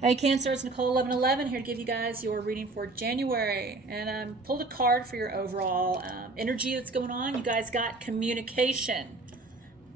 Hey Cancer, it's Nicole 1111 here to give you guys your reading for January. And pulled a card for your overall energy that's going on. You guys got communication.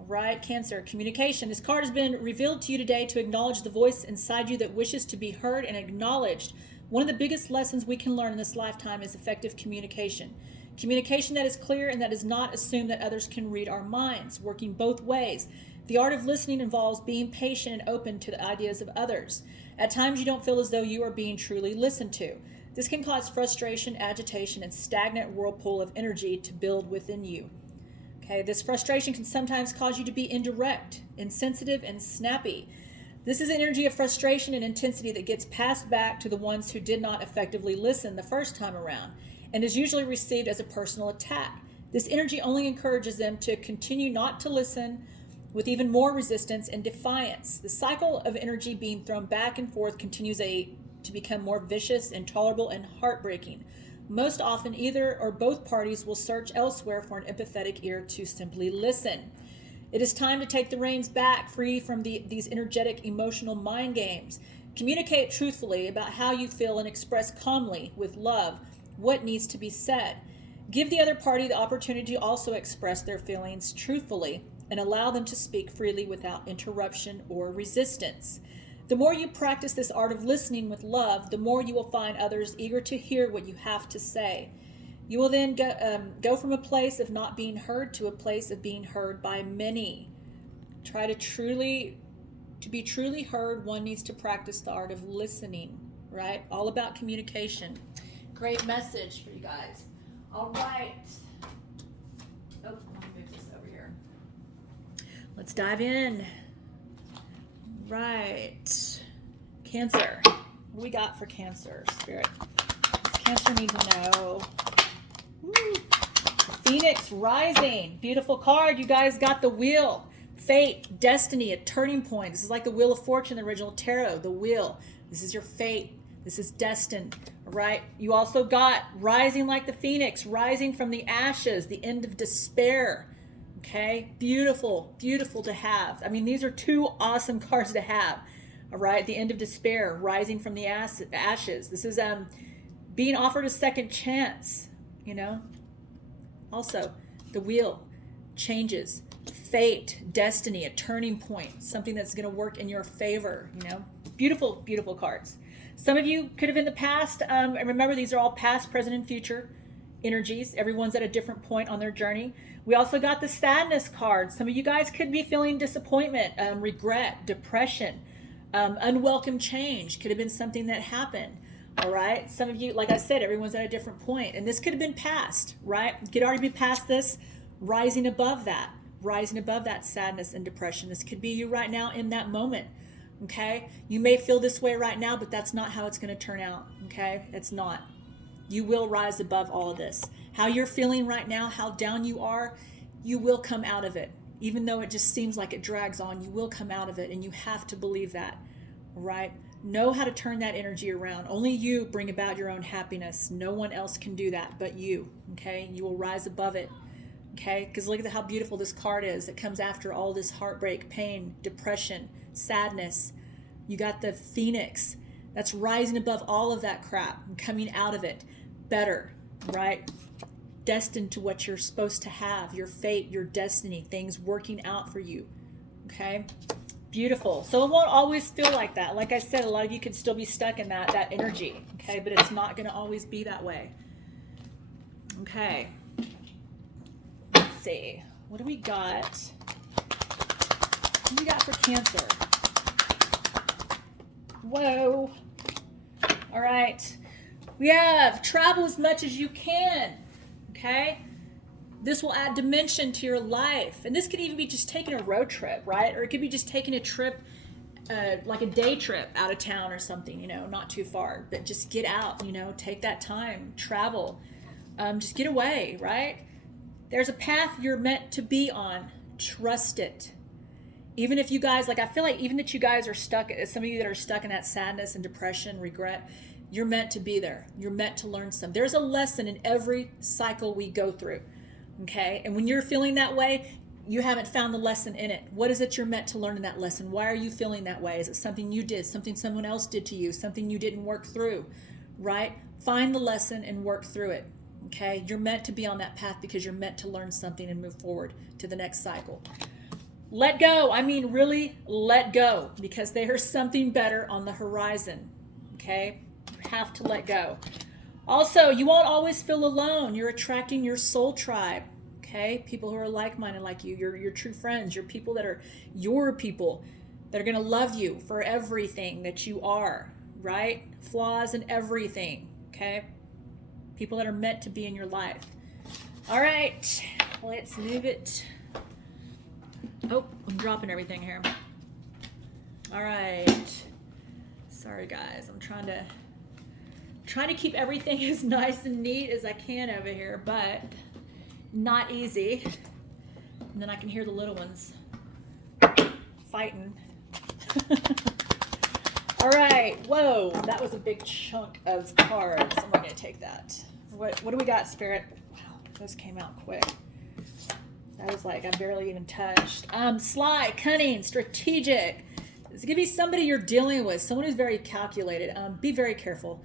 All right, Cancer, communication. This card has been revealed to you today to acknowledge the voice inside you that wishes to be heard and acknowledged. One of the biggest lessons we can learn in this lifetime is effective communication. Communication that is clear and that does not assume that others can read our minds, working both ways. The art of listening involves being patient and open to the ideas of others. At times, you don't feel as though you are being truly listened to. This can cause frustration, agitation, and stagnant whirlpool of energy to build within you. Okay, this frustration can sometimes cause you to be indirect, insensitive, and snappy. This is energy of frustration and intensity that gets passed back to the ones who did not effectively listen the first time around, and is usually received as a personal attack. This energy only encourages them to continue not to listen, with even more resistance and defiance. The cycle of energy being thrown back and forth continues to become more vicious, intolerable, and heartbreaking. Most often, either or both parties will search elsewhere for an empathetic ear to simply listen. It is time to take the reins back, free from these energetic, emotional mind games. Communicate truthfully about how you feel and express calmly, with love, what needs to be said. Give the other party the opportunity to also express their feelings truthfully, and allow them to speak freely without interruption or resistance. The more you practice this art of listening with love, the more you will find others eager to hear what you have to say. You will then go from a place of not being heard to a place of being heard by many. Try to be truly heard, one needs to practice the art of listening, right? All about communication. Great message for you guys. All right. Oh, let me move this over here. Let's dive in. Right. Cancer. What do we got for Cancer, Spirit? What does Cancer need to know? Woo. Phoenix rising. Beautiful card. You guys got the wheel. Fate, destiny, a turning point. This is like the Wheel of Fortune, the original tarot. The wheel. This is your fate. This is destined. All right. You also got rising like the phoenix, rising from the ashes, the end of despair. Okay, beautiful, beautiful to have. I mean, these are two awesome cards to have. All right, the end of despair, rising from the ashes. This is being offered a second chance. You know. Also, the wheel, changes, fate, destiny, a turning point, something that's going to work in your favor. You know, beautiful, beautiful cards. Some of you could have in the past. And remember, these are all past, present, and future energies. Everyone's at a different point on their journey. We also got the sadness card. Some of you guys could be feeling disappointment, regret, depression, unwelcome change. Could have been something that happened. All right. Some of you, like I said, everyone's at a different point, and this could have been past, right? You could already be past this, rising above that sadness and depression. This could be you right now in that moment. Okay. You may feel this way right now, but that's not how it's going to turn out. Okay. It's not. You will rise above all of this. How you're feeling right now, how down you are, you will come out of it. Even though it just seems like it drags on, you will come out of it, and you have to believe that. All right? Know how to turn that energy around. Only you bring about your own happiness. No one else can do that but you. Okay? You will rise above it. Okay? Because look at how beautiful this card is. It comes after all this heartbreak, pain, depression, sadness. You got the phoenix. That's rising above all of that crap and coming out of it better, right? Destined to what you're supposed to have, your fate, your destiny, things working out for you. Okay? Beautiful. So it won't always feel like that. Like I said, a lot of you could still be stuck in that energy. Okay? But it's not going to always be that way. Okay. Let's see. What do we got? What do we got for Cancer? Whoa. All right. We have travel as much as you can. Okay? This will add dimension to your life. And this could even be just taking a road trip, right? Or it could be just taking a trip, like a day trip out of town or something, you know, not too far. But just get out, you know, take that time, travel. Just get away, right? There's a path you're meant to be on. Trust it. Even if you guys, like I feel like even that you guys are stuck, some of you that are stuck in that sadness and depression, regret, you're meant to be there. You're meant to learn some. There's a lesson in every cycle we go through. Okay? And when you're feeling that way, you haven't found the lesson in it. What is it you're meant to learn in that lesson? Why are you feeling that way? Is it something you did, something someone else did to you, something you didn't work through, right? Find the lesson and work through it, okay? You're meant to be on that path because you're meant to learn something and move forward to the next cycle. Let go. I mean, really let go, because there's something better on the horizon, okay? You have to let go. Also, you won't always feel alone. You're attracting your soul tribe, okay? People who are like-minded like you, your true friends, your people that are your people that are going to love you for everything that you are, right? Flaws and everything, okay? People that are meant to be in your life. All right, let's move it. Oh, I'm dropping everything here. All right. Sorry, guys. I'm trying to keep everything as nice and neat as I can over here, but not easy. And then I can hear the little ones fighting. All right. Whoa, that was a big chunk of cards. I'm not going to take that. What do we got, Spirit? Wow, those came out quick. I was like, I barely even touched. Sly, cunning, strategic. It's going to be somebody you're dealing with, someone who's very calculated. Be very careful.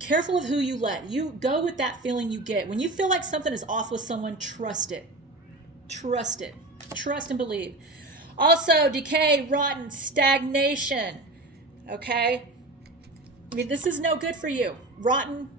Careful of who you let. You go with that feeling you get. When you feel like something is off with someone, trust it. Trust it. Trust and believe. Also, decay, rotten, stagnation. Okay? I mean, this is no good for you. Rotten,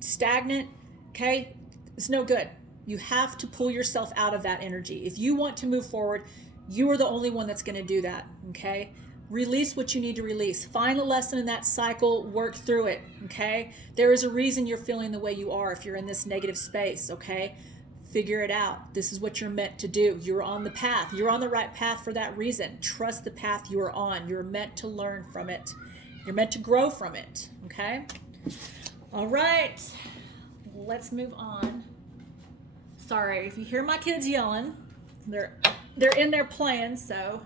stagnant, okay? It's no good. You have to pull yourself out of that energy. If you want to move forward, you are the only one that's going to do that, okay? Release what you need to release. Find a lesson in that cycle, work through it, okay? There is a reason you're feeling the way you are if you're in this negative space, okay? Figure it out. This is what you're meant to do. You're on the path. You're on the right path for that reason. Trust the path you are on. You're meant to learn from it. You're meant to grow from it, okay? All right, let's move on. Sorry, if you hear my kids yelling, they're in there playing, so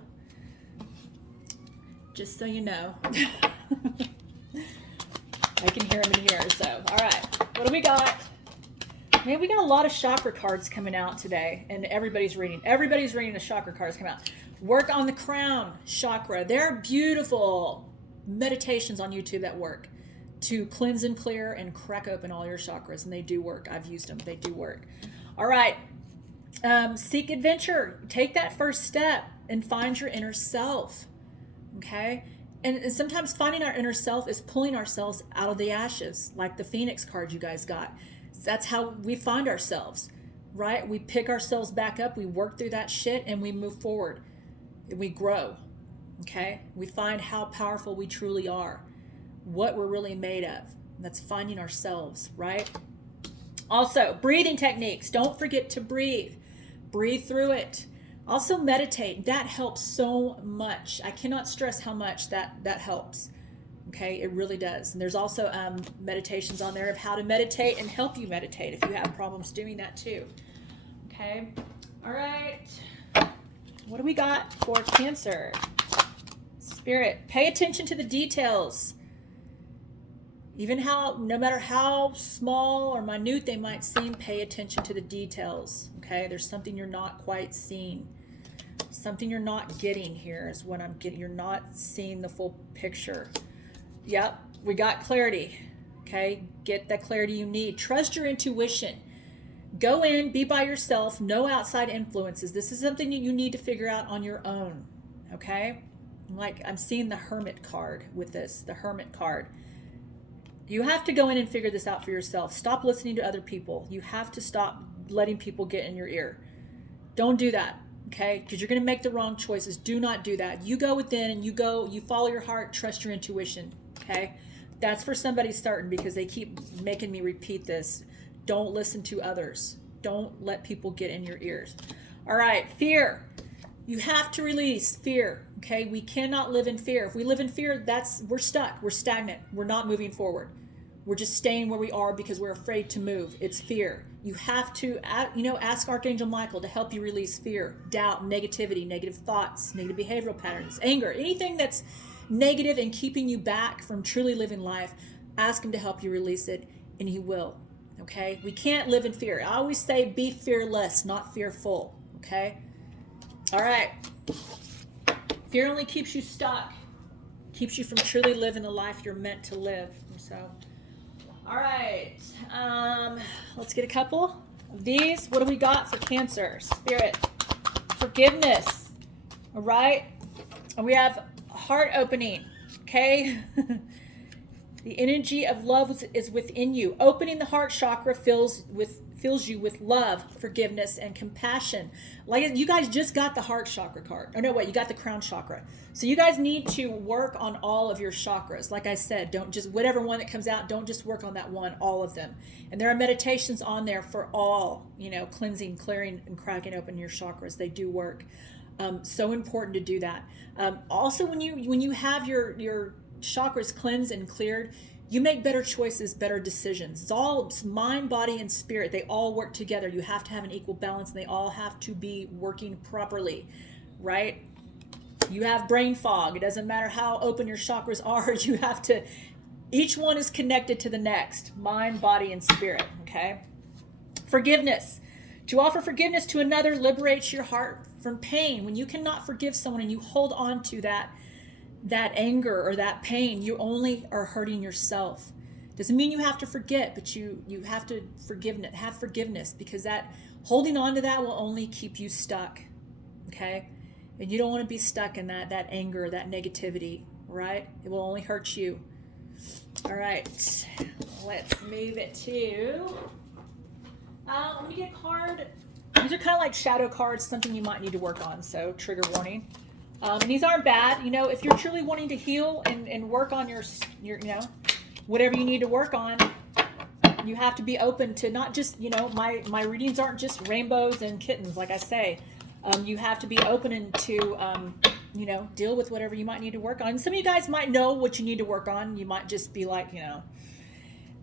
just so you know. I can hear them in here, so all right. What do we got? Man, we got a lot of chakra cards coming out today, and everybody's reading the chakra cards come out. Work on the crown chakra. They're beautiful meditations on YouTube that work to cleanse and clear and crack open all your chakras, and they do work. I've used them. They do work. All right. Seek adventure. Take that first step and find your inner self. Okay? And sometimes finding our inner self is pulling ourselves out of the ashes, like the Phoenix card you guys got. That's how we find ourselves, right? We pick ourselves back up, we work through that shit, and we move forward. We grow, okay? We find how powerful we truly are, what we're really made of. That's finding ourselves, right? Also, breathing techniques. Don't forget to breathe. Breathe through it. Also, meditate. That helps so much. I cannot stress how much that helps. Okay, it really does. And there's also meditations on there of how to meditate and help you meditate if you have problems doing that too. Okay, all right. What do we got for Cancer? Spirit, pay attention to the details. Even no matter how small or minute they might seem, pay attention to the details. Okay, there's something you're not quite seeing. Something you're not getting here is what I'm getting. You're not seeing the full picture. Yep, we got clarity. Okay, get that clarity you need. Trust your intuition. Go in, be by yourself, no outside influences. This is something that you need to figure out on your own. Okay, like I'm seeing the Hermit card with this, the Hermit card. You have to go in and figure this out for yourself. Stop listening to other people. You have to stop letting people get in your ear. Don't do that, okay? Because you're going to make the wrong choices. Do not do that. You go within and you follow your heart, trust your intuition, okay? That's for somebody starting, because they keep making me repeat this. Don't listen to others. Don't let people get in your ears. All right, fear. You have to release fear, okay? We cannot live in fear. If we live in fear, we're stuck. We're stagnant. We're not moving forward. We're just staying where we are because we're afraid to move. It's fear. You have to, ask Archangel Michael to help you release fear, doubt, negativity, negative thoughts, negative behavioral patterns, anger, anything that's negative and keeping you back from truly living life. Ask him to help you release it, and he will, okay? We can't live in fear. I always say be fearless, not fearful, okay? All right. Fear only keeps you stuck, keeps you from truly living the life you're meant to live. So, all right. Let's get a couple of these. What do we got for Cancer? Spirit, forgiveness. All right. And we have heart opening. Okay. The energy of love is within you. Opening the heart chakra fills you with love, forgiveness, and compassion. Like you guys just got the heart chakra card. Oh no, wait, you got the crown chakra. So you guys need to work on all of your chakras. Like I said, don't just whatever one that comes out, don't just work on that one, all of them. And there are meditations on there for all, cleansing, clearing, and cracking open your chakras. They do work. So important to do that. Also, when you have your chakras cleansed and cleared, you make better choices, better decisions. It's all mind, body, and spirit. They all work together. You have to have an equal balance, and they all have to be working properly, right? You have brain fog. It doesn't matter how open your chakras are. You have to, each one is connected to the next. Mind, body, and spirit, okay? Forgiveness. To offer forgiveness to another liberates your heart from pain. When you cannot forgive someone and you hold on to that anger or that pain, you only are hurting yourself. Doesn't mean you have to forget, but you have to have forgiveness, because that holding on to that will only keep you stuck. Okay? And you don't want to be stuck in that anger, that negativity, right? It will only hurt you. All right. Let's move it to let me get a card. These are kind of like shadow cards, something you might need to work on, so trigger warning. And these aren't bad. If you're truly wanting to heal and work on your whatever you need to work on, you have to be open to not just, my readings aren't just rainbows and kittens, like I say. You have to be open to, deal with whatever you might need to work on. And some of you guys might know what you need to work on. You might just be like,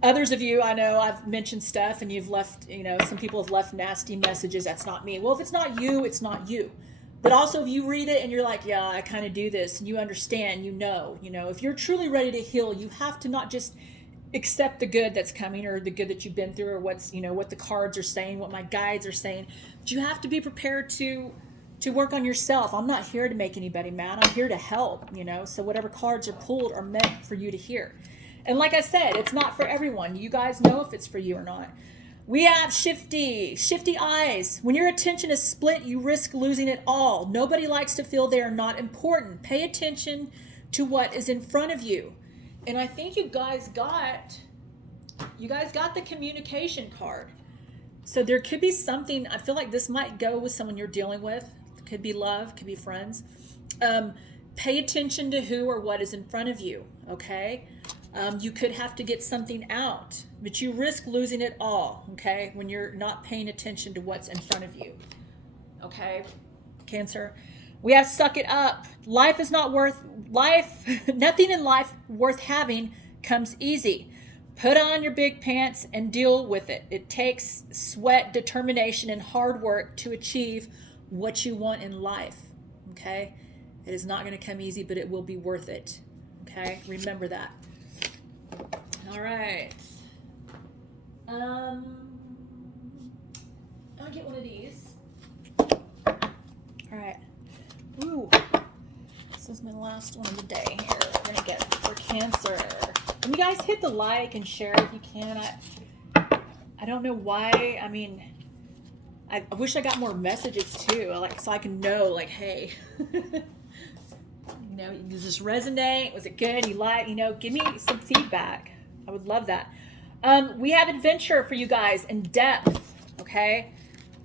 others of you, I know I've mentioned stuff and you've left, some people have left nasty messages. That's not me. Well, if it's not you, it's not you. But also if you read it and you're like, yeah, I kind of do this, and you understand, if you're truly ready to heal, you have to not just accept the good that's coming or the good that you've been through or what's, what the cards are saying, what my guides are saying. But you have to be prepared to work on yourself. I'm not here to make anybody mad. I'm here to help, so whatever cards are pulled are meant for you to hear. And like I said, it's not for everyone. You guys know if it's for you or not. We have shifty eyes. When your attention is split, you risk losing it all. Nobody likes to feel they are not important. Pay attention to what is in front of you. And I think you guys got the communication card. So there could be something, I feel like this might go with someone you're dealing with. It could be love, could be friends. Pay attention to who or what is in front of you, okay? You could have to get something out, but you risk losing it all, okay, when you're not paying attention to what's in front of you, okay, Cancer. We have suck it up. Nothing in life worth having comes easy. Put on your big pants and deal with it. It takes sweat, determination, and hard work to achieve what you want in life, okay? It is not going to come easy, but it will be worth it, okay? Remember that. All right. I'll get one of these. All right. Ooh. This is my last one of the day here. We're going to get for Cancer. And you guys hit the like and share if you can. I don't know why. I mean, I wish I got more messages too, so I can know, hey. Does this resonate? Was it good? You like, give me some feedback. I would love that. We have adventure for you guys in depth. Okay.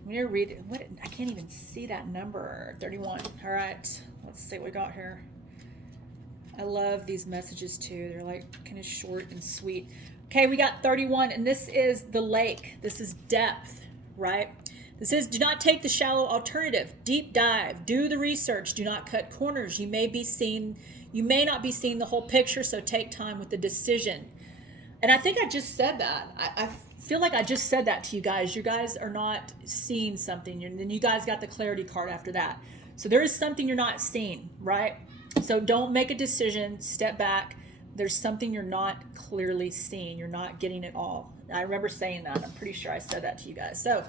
I'm going to read what I can't even see that number. 31. All right. Let's see what we got here. I love these messages too. They're kind of short and sweet. Okay. We got 31, and this is the lake. This is depth, right? This is, do not take the shallow alternative. Deep dive. Do the research. Do not cut corners. You may not be seeing the whole picture, so take time with the decision. And I think I just said that. I feel like I just said that to you guys. You guys are not seeing something, and then you guys got the clarity card after that. So there is something you're not seeing, right? So don't make a decision. Step back. There's something you're not clearly seeing. You're not getting it all. I remember saying that. I'm pretty sure I said that to you guys. So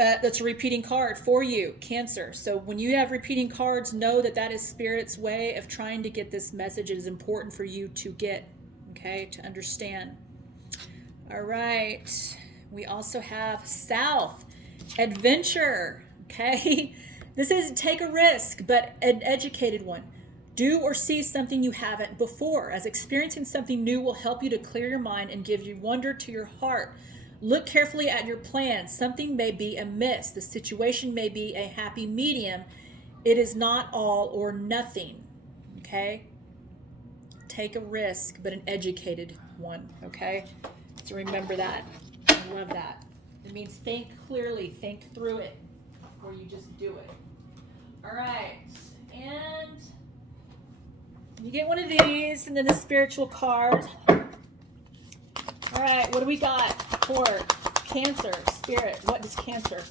That's a repeating card for you, Cancer. So when you have repeating cards, know that that is Spirit's way of trying to get this message. It is important for you to get, okay, to understand. All right. We also have South, adventure, okay? This is take a risk, but an educated one. Do or see something you haven't before, as experiencing something new will help you to clear your mind and give you wonder to your heart. Look carefully at your plans. Something may be amiss. The situation may be a happy medium. It is not all or nothing, okay? Take a risk, but an educated one, okay? So remember that. I love that. It means think clearly, think through it before you just do it. All right, and you get one of these, and then the spiritual card. All right, what do we got for Cancer, Spirit? What does Cancer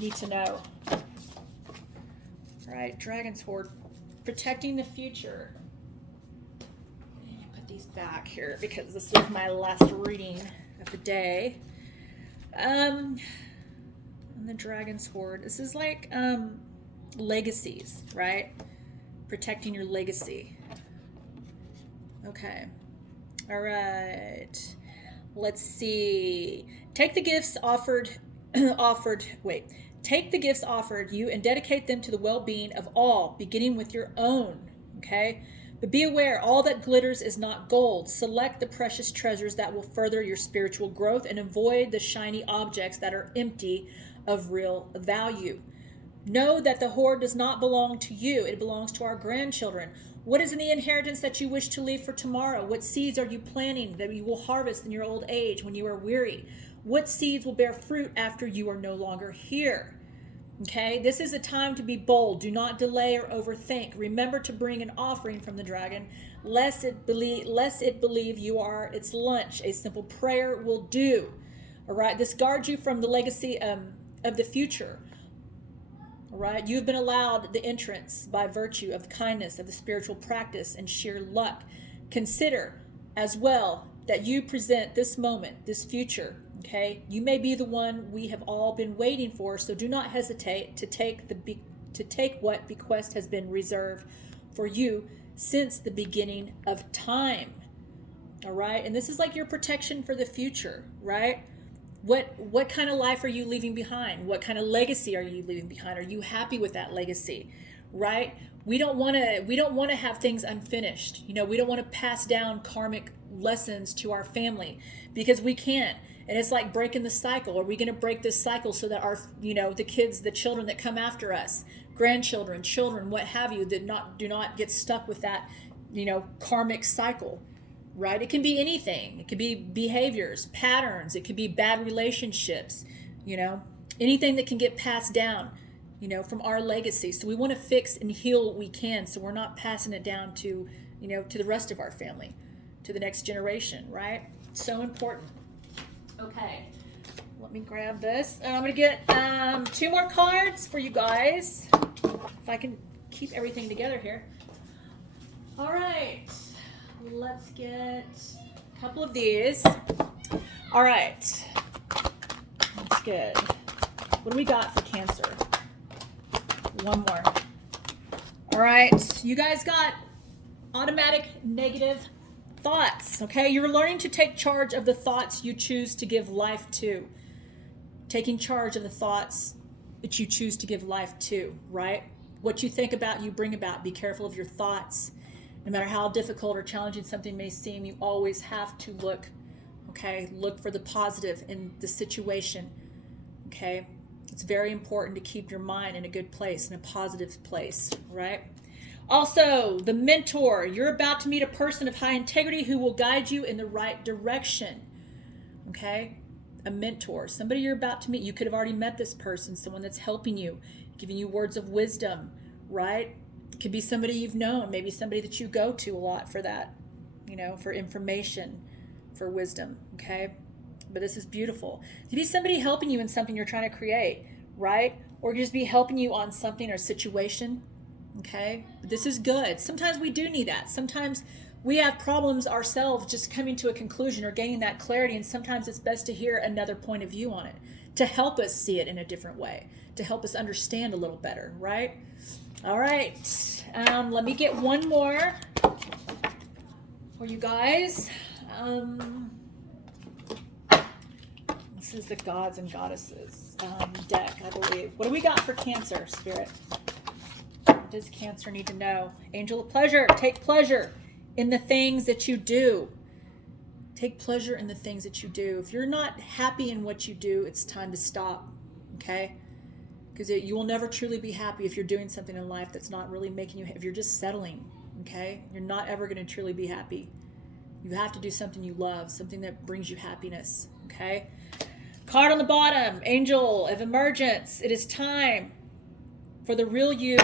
need to know? All right, Dragon's Hoard, protecting the future. Put these back here because this is my last reading of the day. And the Dragon's Hoard. This is like legacies, right? Protecting your legacy. Okay. All right. Let's see. Take the gifts offered Take the gifts offered you and dedicate them to the well-being of all, beginning with your own, okay? But be aware, all that glitters is not gold. Select the precious treasures that will further your spiritual growth and avoid the shiny objects that are empty of real value. Know that the hoard does not belong to you. It belongs to our grandchildren. What is in the inheritance that you wish to leave for tomorrow? What seeds are you planting that you will harvest in your old age when you are weary? What seeds will bear fruit after you are no longer here? Okay, this is a time to be bold. Do not delay or overthink. Remember to bring an offering from the dragon, lest it believe you are its lunch. A simple prayer will do. All right, this guards you from the legacy of the future. All right, you have been allowed the entrance by virtue of the kindness of the spiritual practice and sheer luck. Consider as well that you present this moment, this future. Okay, you may be the one we have all been waiting for, so do not hesitate to take what bequest has been reserved for you since the beginning of time. All right, and this is like your protection for the future, right? What kind of life are you leaving behind? What kind of legacy are you leaving behind? Are you happy with that legacy? Right? We don't want to have things unfinished. You know, we don't want to pass down karmic lessons to our family because we can't. And it's like breaking the cycle. Are we going to break this cycle so that our, the kids, the children that come after us, grandchildren, children, what have you, that do not get stuck with that, karmic cycle? Right? It can be anything. It could be behaviors, patterns. It could be bad relationships, anything that can get passed down, from our legacy. So we want to fix and heal what we can, so we're not passing it down to, to the rest of our family, to the next generation, right? So important. Okay, let me grab this. And I'm going to get 2 more cards for you guys, if I can keep everything together here. All right. Let's get a couple of these. All right. That's good. What do we got for Cancer? 1 more. All right. You guys got automatic negative thoughts, okay? You're learning to take charge of the thoughts you choose to give life to. Taking charge of the thoughts that you choose to give life to, right? What you think about, you bring about. Be careful of your thoughts. No matter how difficult or challenging something may seem, you always have to look, okay? Look for the positive in the situation, okay? It's very important to keep your mind in a good place, in a positive place, right? Also, the mentor. You're about to meet a person of high integrity who will guide you in the right direction, okay? A mentor, somebody you're about to meet. You could have already met this person, someone that's helping you, giving you words of wisdom, right? Could be somebody you've known, maybe somebody that you go to a lot for that, for information, for wisdom, okay? But this is beautiful. To be somebody helping you in something you're trying to create, right? Or just be helping you on something or situation, okay? But this is good. Sometimes we do need that. Sometimes we have problems ourselves just coming to a conclusion or gaining that clarity, and sometimes it's best to hear another point of view on it. to help us see it in a different way, to help us understand a little better, right? All right. Let me get one more for you guys. This is the Gods and Goddesses deck, I believe. What do we got for Cancer, Spirit? What does Cancer need to know? Angel of Pleasure. Take pleasure in the things that you do. Take pleasure in the things that you do. If you're not happy in what you do, it's time to stop, okay? Because you will never truly be happy if you're doing something in life that's not really making you, if you're just settling, okay? You're not ever going to truly be happy. You have to do something you love, something that brings you happiness, okay? Card on the bottom, Angel of Emergence. It is time for the real you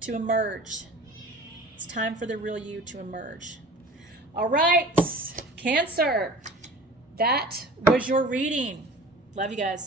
to emerge. It's time for the real you to emerge. All right, Cancer, that was your reading. Love you guys.